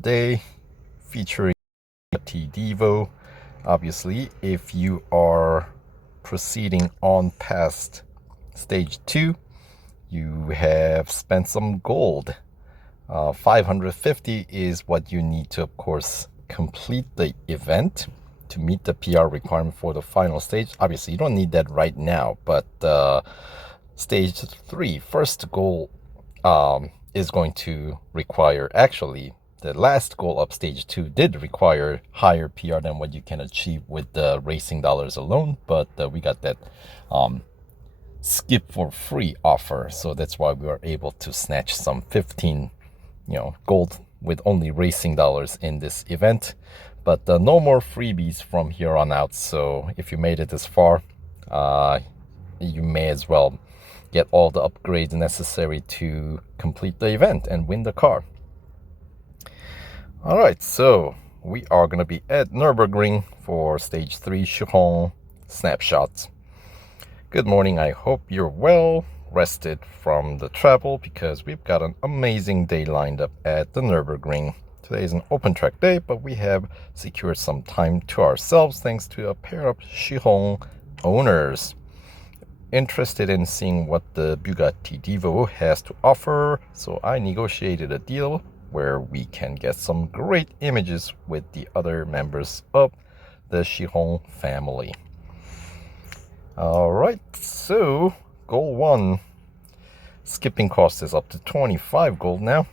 today featuring Bugatti Divo. Obviously, if you are proceeding on past stage 2, you have spent some gold. 550 is what you need to, of course, complete the event to meet the PR requirement for the final stage. Obviously, you don't need that right now, but stage 3, first goal is going to require, actually, the last goal of stage 2 did require higher PR than what you can achieve with the racing dollars alone, but we got that skip for free offer, so that's why we were able to snatch some 15 gold with only racing dollars in this event. But no more freebies from here on out, so if you made it this far, you may as well get all the upgrades necessary to complete the event and win the car. Alright, so we are going to be at Nürburgring for stage 3 Chiron Snapshots. Good morning, I hope you're well rested from the travel, because we've got an amazing day lined up at the Nürburgring. Today is an open track day, but we have secured some time to ourselves thanks to a pair of Chiron owners interested in seeing what the Bugatti Divo has to offer, so I negotiated a deal where we can get some great images with the other members of the Chiron family. Alright, so goal 1, skipping cost is up to 25 gold now.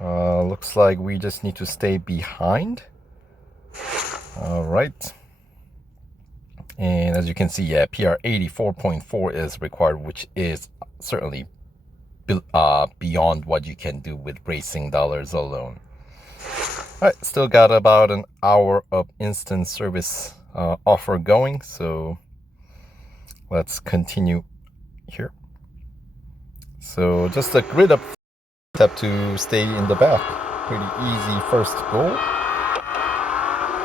Looks like we just need to stay behind. Alright. And as you can see, yeah, PR 84.4 is required, which is certainly beyond what you can do with racing dollars alone. Alright, still got about an hour of instant service offer going, so let's continue here. So just a grid up, have to stay in the back. Pretty easy first goal.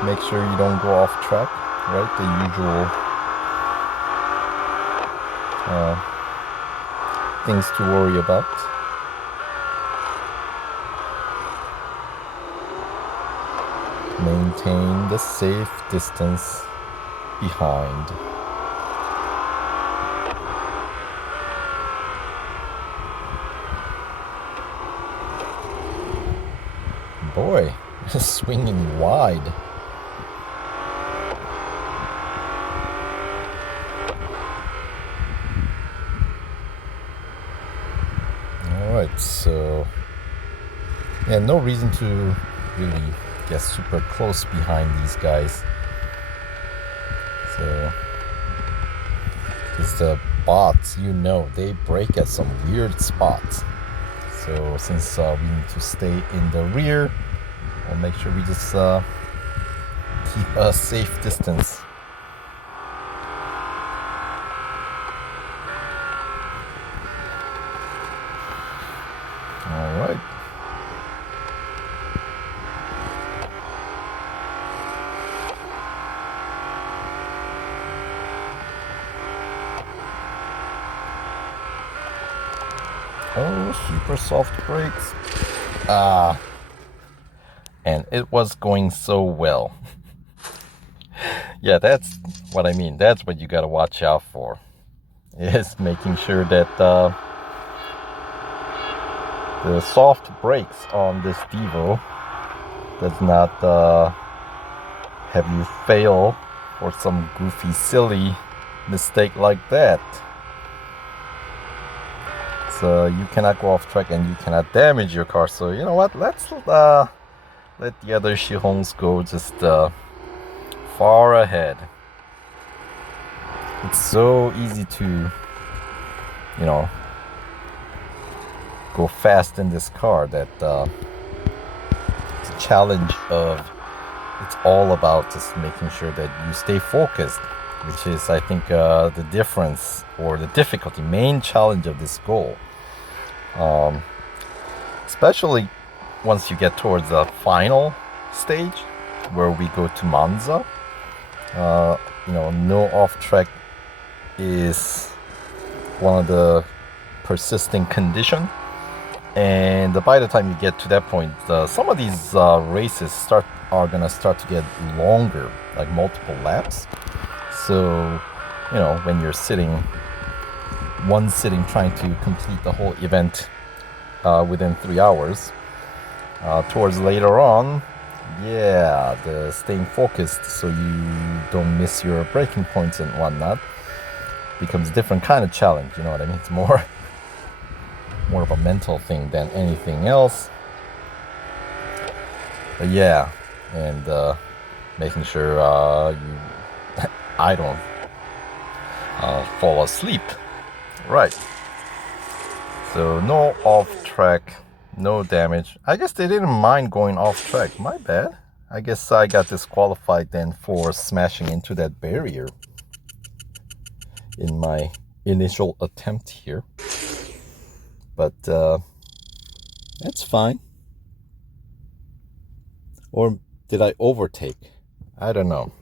Make sure you don't go off track, right? The usual things to worry about. Maintain the safe distance behind. Boy, swinging wide. Alright, so yeah, no reason to really get super close behind these guys. So, because the bots, they brake at some weird spots. So since we need to stay in the rear, we'll make sure we just keep a safe distance. All right. Oh, super soft brakes. And it was going so well. Yeah, that's what I mean. That's what you gotta watch out for, is making sure that the soft brakes on this Divo does not have you fail for some goofy, silly mistake like that. So you cannot go off track and you cannot damage your car. So you know what? Let's let the other Chirons go just far ahead. It's so easy to, go fast in this car that it's a challenge of, it's all about just making sure that you stay focused, which is, I think, the difference or the difficulty, main challenge of this goal. Especially once you get towards the final stage where we go to Monza. No off track is one of the persisting condition, And by the time you get to that point, some of these races are gonna start to get longer, like multiple laps. So, you know, when you're one sitting trying to complete the whole event within 3 hours, towards later on, yeah, the staying focused so you don't miss your braking points and whatnot becomes a different kind of challenge. You know what I mean? It's more of a mental thing than anything else. But yeah, and making sure I don't fall asleep. Right. So no off track, no damage. I guess they didn't mind going off track. My bad. I guess I got disqualified then for smashing into that barrier in my initial attempt here. But that's fine. Or did I overtake? I don't know.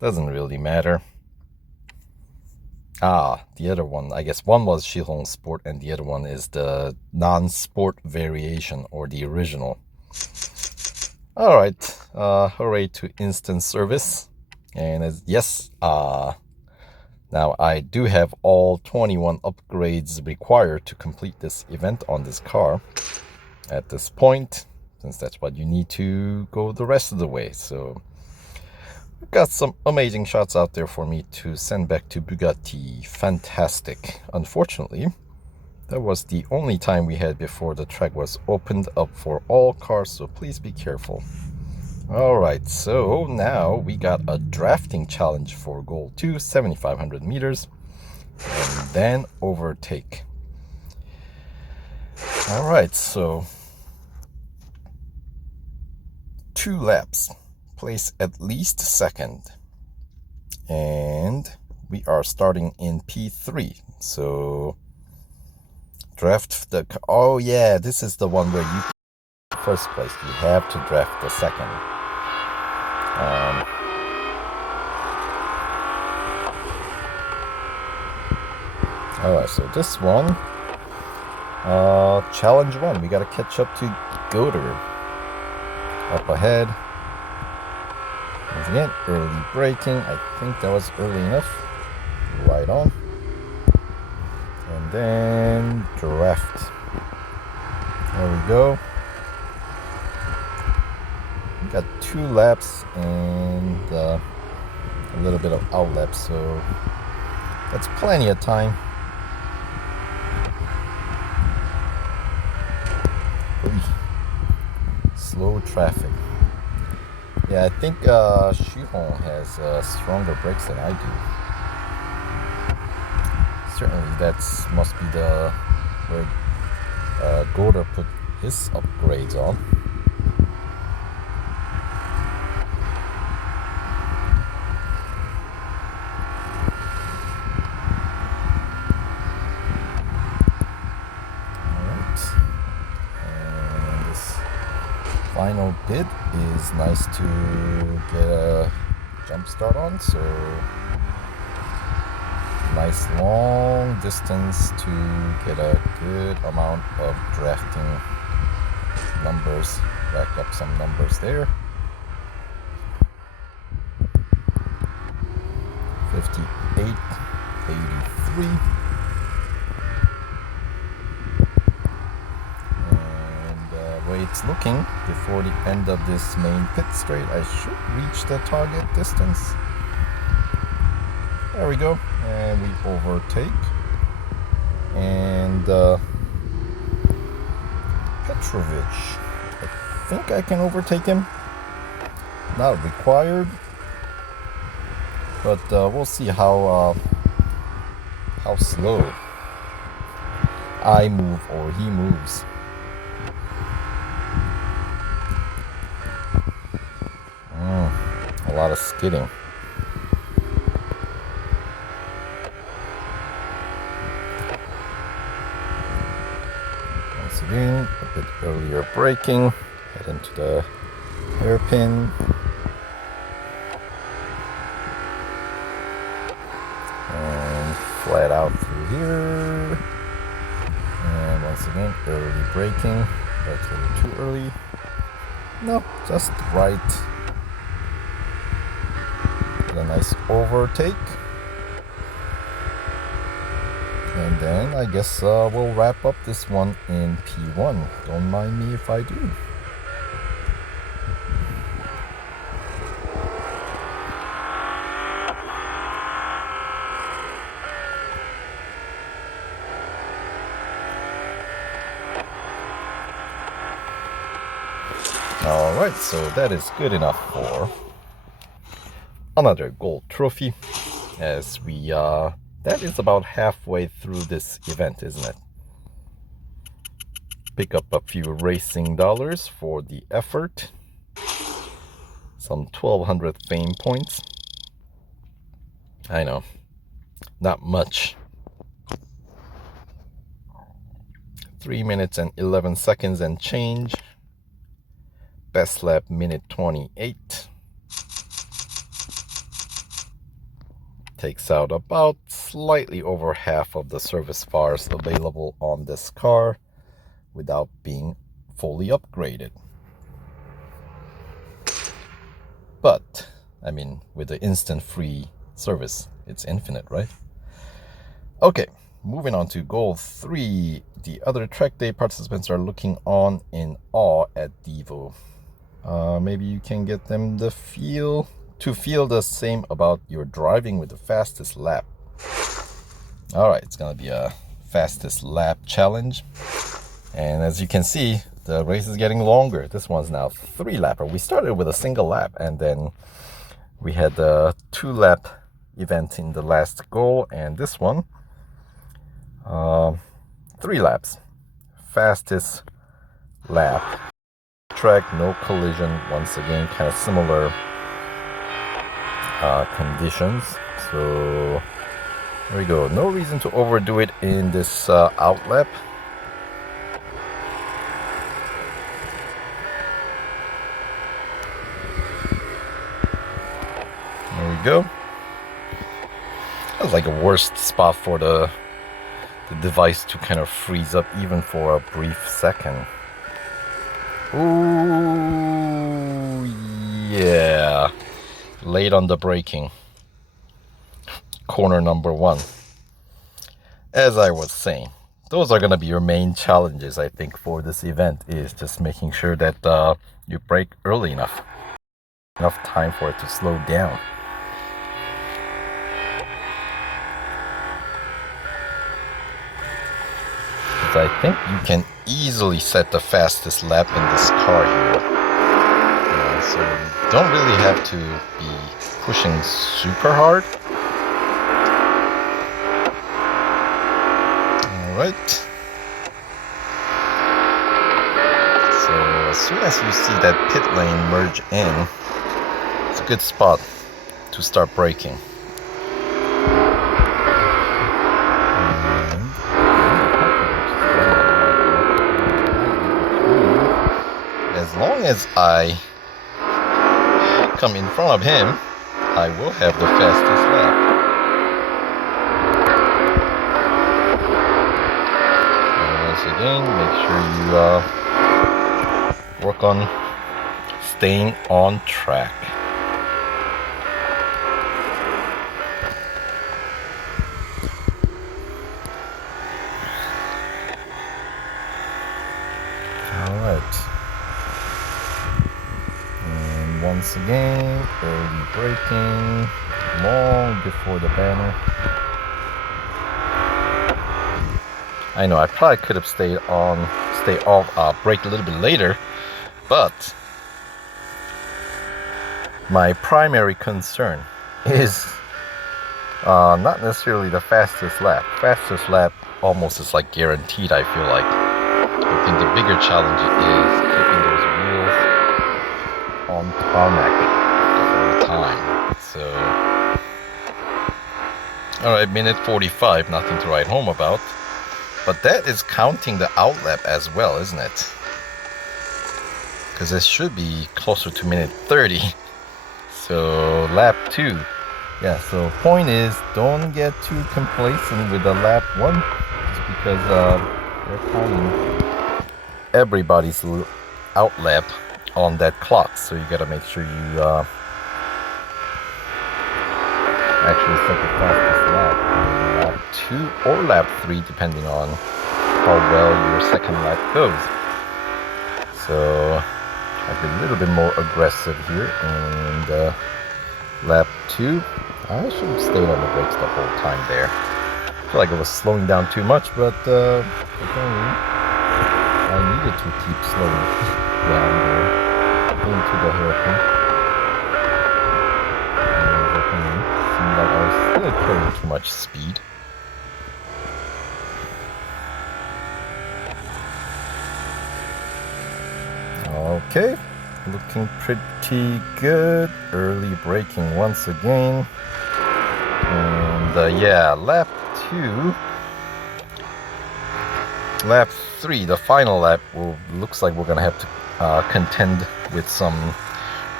Doesn't really matter. The other one, I guess one was Chiron Sport and the other one is the non-sport variation or the original. Alright, hooray to instant service. And yes, now I do have all 21 upgrades required to complete this event on this car at this point, since that's what you need to go the rest of the way. So we've got some amazing shots out there for me to send back to Bugatti. Fantastic. Unfortunately, that was the only time we had before the track was opened up for all cars, so please be careful. Alright, so now we got a drafting challenge for goal 2, 7,500 meters, and then overtake. Alright, so 2 laps, place at least second, and we are starting in P3. So draft the, oh yeah, this is the one where you first place, you have to draft the second. Alright, so this one, challenge 1, we gotta catch up to Goder. Up ahead. Once again, early braking. I think that was early enough. Right on. And then draft. There we go. We got 2 laps and a little bit of outlap, so that's plenty of time. Slow traffic. Yeah, I think Chiron has stronger brakes than I do. Certainly, that must be where Goder put his upgrades on. Final bit is nice to get a jump start on, so nice long distance to get a good amount of drafting numbers, rack up some numbers there. 58.83. Way it's looking, before the end of this main pit straight, I should reach the target distance. There we go, and we overtake. And Petrovich, I think I can overtake him. Not required, but we'll see how slow I move or he moves. A lot of skidding. Once again, a bit earlier braking, head into the hairpin. And flat out through here. And once again, early braking. That's a little too early. No, just right. Get a nice overtake. And then I guess we'll wrap up this one in P1. Don't mind me if I do. Alright, so that is good enough for another gold trophy, as we that is about halfway through this event, isn't it? Pick up a few racing dollars for the effort, some 1200 fame points. I know, not much. 3 minutes and 11 seconds and change. Best lap, minute 28. Takes out about slightly over half of the service bars available on this car without being fully upgraded. But, I mean, with the instant free service, it's infinite, right? Okay, moving on to goal 3. The other track day participants are looking on in awe at Divo. Maybe you can get them to feel the same about your driving with the fastest lap. Alright, it's gonna be a fastest lap challenge. And as you can see, the race is getting longer. This one's now 3-lapper. We started with a single lap, and then we had the 2-lap event in the last goal, and this one 3 laps. Fastest lap. Track, no collision. Once again, kind of similar conditions. So there we go. No reason to overdo it in this outlap. There we go. That was like a worst spot for the device to kind of freeze up even for a brief second. Ooh, yeah. Late on the braking. Corner number 1. As I was saying, those are going to be your main challenges, I think, for this event, is just making sure that you brake early enough. Enough time for it to slow down. I think you can easily set the fastest lap in this car here. So you don't really have to be pushing super hard. Alright. So as soon as you see that pit lane merge in, it's a good spot to start braking. As long as I come in front of him, I will have the fastest lap. And once again, make sure you work on staying on track. Alright. Once again, early braking, long before the banner. I know I probably could have stayed off, brake a little bit later, but my primary concern is not necessarily the fastest lap. Fastest lap almost is like guaranteed, I feel like. I think the bigger challenge is keeping those wheels on tarmac the whole time. So, alright, minute 45, nothing to write home about. But that is counting the outlap as well, isn't it? Because it should be closer to minute 30. So, lap 2. Yeah, so point is, don't get too complacent with the lap 1. Just because they're counting everybody's outlap on that clock, so you gotta make sure you actually set the fastest lap, lap 2 or lap 3, depending on how well your second lap goes. So I've been a little bit more aggressive here, and lap 2, I should have stayed on the brakes the whole time there. I feel like I was slowing down too much, but apparently I needed to keep slowing down there into the hairpin. Seemed like I was still carrying too much speed. Okay, looking pretty good. Early braking once again. And yeah, lap 2. Lap 3, the final lap, looks like we're going to have to contend with some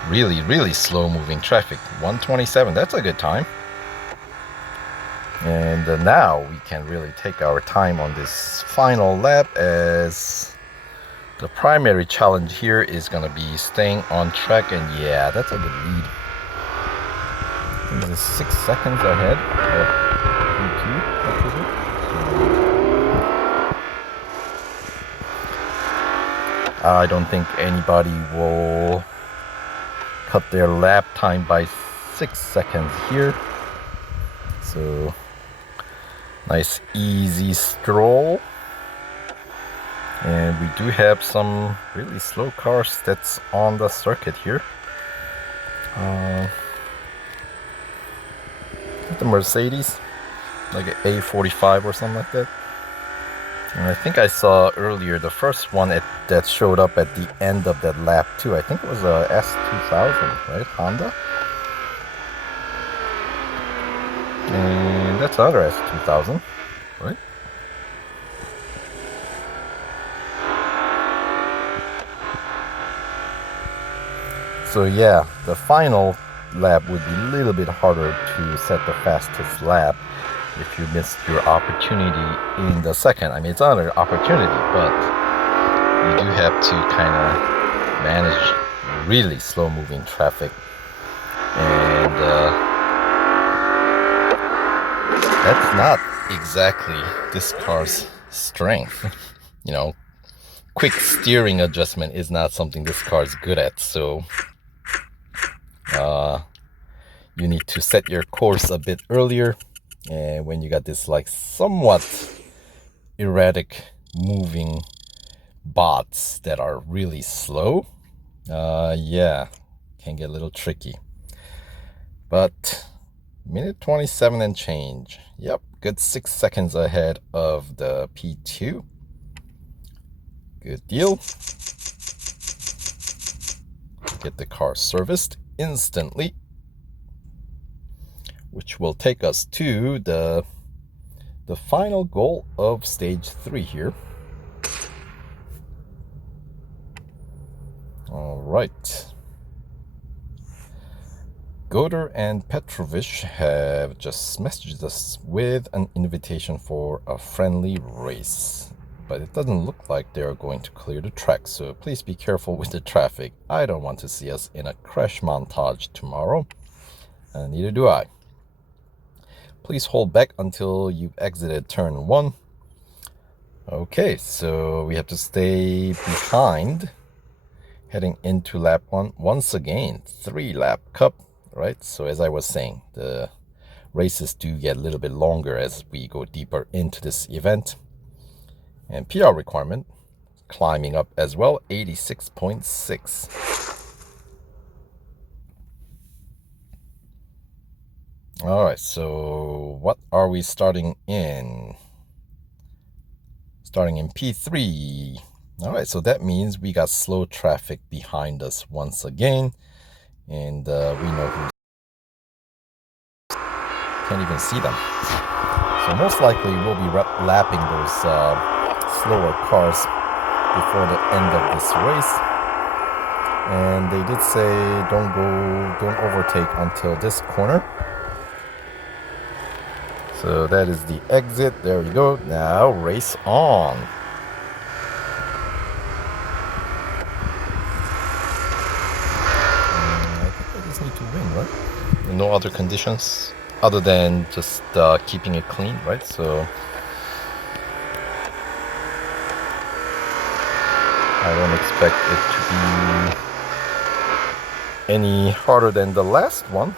really slow moving traffic. 127, that's a good time. And now we can really take our time on this final lap, as the primary challenge here is going to be staying on track. And yeah, that's a good lead. I think it's 6 seconds ahead of P2. I don't think anybody will cut their lap time by 6 seconds here. So nice easy stroll. And we do have some really slow cars that's on the circuit here. The Mercedes, like an A45 or something like that. And I think I saw earlier the first one that showed up at the end of that lap too. I think it was a S2000, right? Honda. And that's another S2000, right? So yeah, the final lap would be a little bit harder to set the fastest lap if you missed your opportunity in the second. I mean, it's another opportunity, but you do have to kind of manage really slow moving traffic. And that's not exactly this car's strength. You know, quick steering adjustment is not something this car is good at. So you need to set your course a bit earlier. And when you got this like somewhat erratic moving bots that are really slow, yeah, can get a little tricky. But minute 27 and change. Yep, good 6 seconds ahead of the P2. Good deal. Get the car serviced instantly, which will take us to the final goal of stage 3 here. All right. Goder and Petrovich have just messaged us with an invitation for a friendly race, but it doesn't look like they're going to clear the track, so please be careful with the traffic. I don't want to see us in a crash montage tomorrow, and neither do I. Please hold back until you've exited turn 1. Okay, so we have to stay behind heading into lap 1. Once again, 3-lap cup, right? So as I was saying, the races do get a little bit longer as we go deeper into this event. And PR requirement climbing up as well, 86.6. All right, so what are we starting in? Starting in P3. All right, so that means we got slow traffic behind us once again. And we know who can't even see them. So most likely we'll be lapping those slower cars before the end of this race. And they did say don't overtake until this corner. So that is the exit. There we go. Now race on. no other conditions other than just keeping it clean, right? So I don't expect it to be any harder than the last one,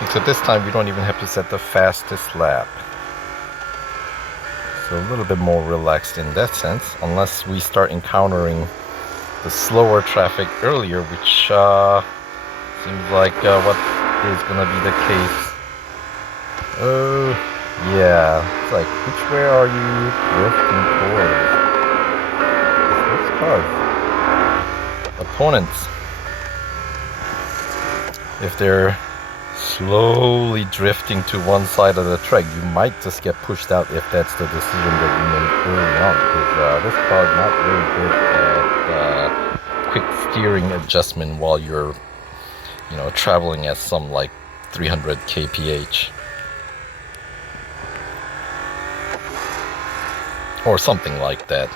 except this time we don't even have to set the fastest lap. So a little bit more relaxed in that sense, unless we start encountering the slower traffic earlier, which seems like what is gonna be the case. Oh yeah, it's like, which way are you drifting towards? Those cars, opponents, if they're slowly drifting to one side of the track, you might just get pushed out if that's the decision that you made early on, because this car is not very good at quick steering adjustment while you're, you know, traveling at some like 300 kph or something like that.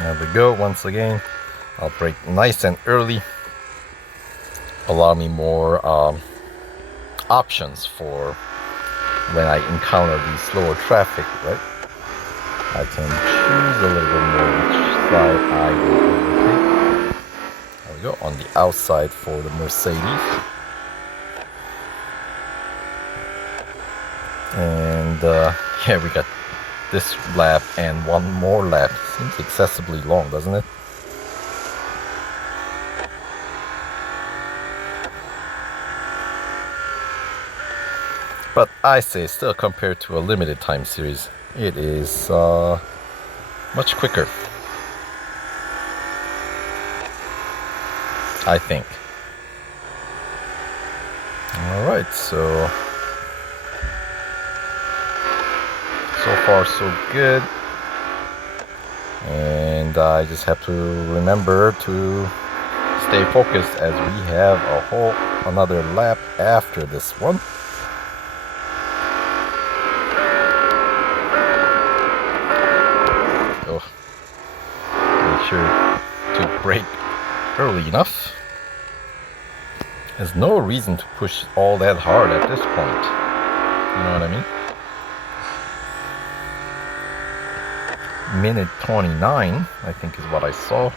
There we go. Once again, I'll brake nice and early, allow me more options for when I encounter the slower traffic, right? I can choose a little bit more which side I will overtake. There we go, on the outside for the Mercedes. And yeah, we got this lap and one more lap. Seems excessively long, doesn't it? But I say, still, compared to a limited time series, it is much quicker, I think. Alright, so far so good. And I just have to remember to stay focused as we have another lap after this one. So make sure to brake early enough. There's no reason to push all that hard at this point. You know what I mean? Minute 29, I think is what I saw.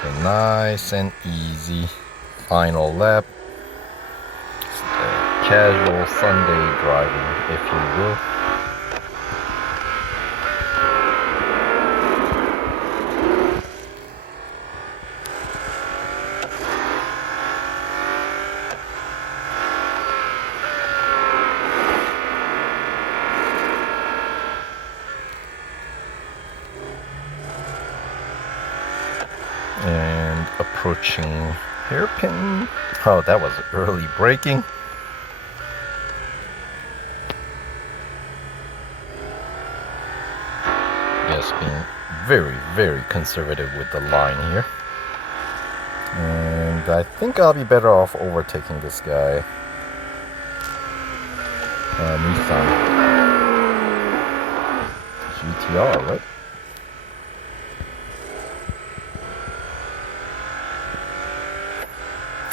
So nice and easy final lap. Casual Sunday driving, if you will. And approaching hairpin. Oh, that was early braking. Yes, being very, very conservative with the line here. And I think I'll be better off overtaking this guy. Nissan GTR, right?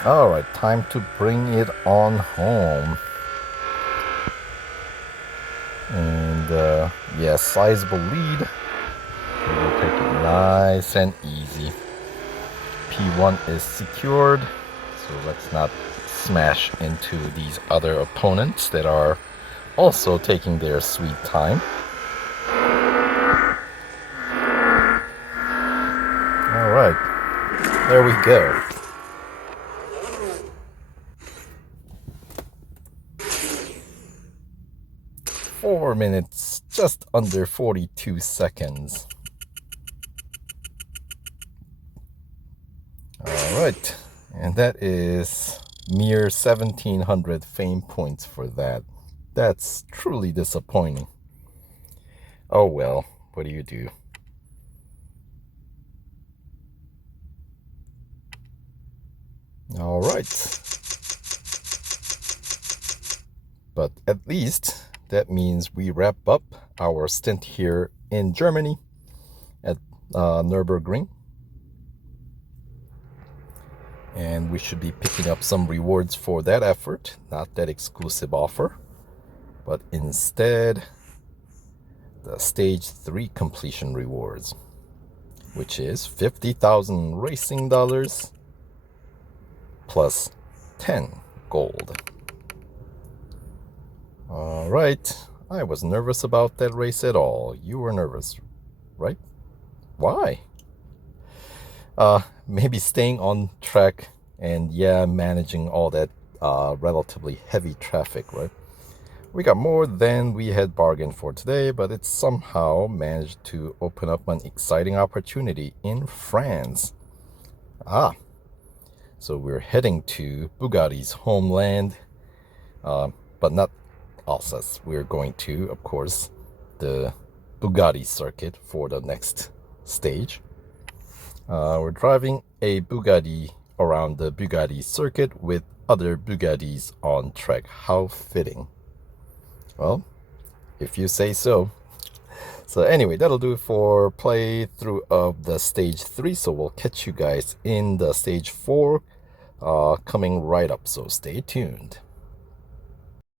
Alright, time to bring it on home. And yeah, sizable lead. We'll take it nice and easy. P1 is secured, so let's not smash into these other opponents that are also taking their sweet time. Alright, there we go. Four minutes, just under 42 seconds. Alright, and that is mere 1700 fame points for that. That's truly disappointing. Oh well, what do you do? Alright. But at least that means we wrap up our stint here in Germany at Nürburgring. and we should be picking up some rewards for that effort, not that exclusive offer, but instead the stage 3 completion rewards, which is 50,000 racing dollars plus 10 gold. All right, I was nervous about that race at all. You were nervous, right? Why? Maybe staying on track and managing all that relatively heavy traffic, right? We got more than we had bargained for today, but it somehow managed to open up an exciting opportunity in France. So we're heading to Bugatti's homeland, but not Alsace. We're going to, of course, the Bugatti circuit for the next stage. We're driving a Bugatti around the Bugatti circuit with other Bugattis on track. How fitting. Well, if you say so. So anyway, that'll do it for playthrough of the stage 3. So we'll catch you guys in the stage 4 coming right up. So stay tuned.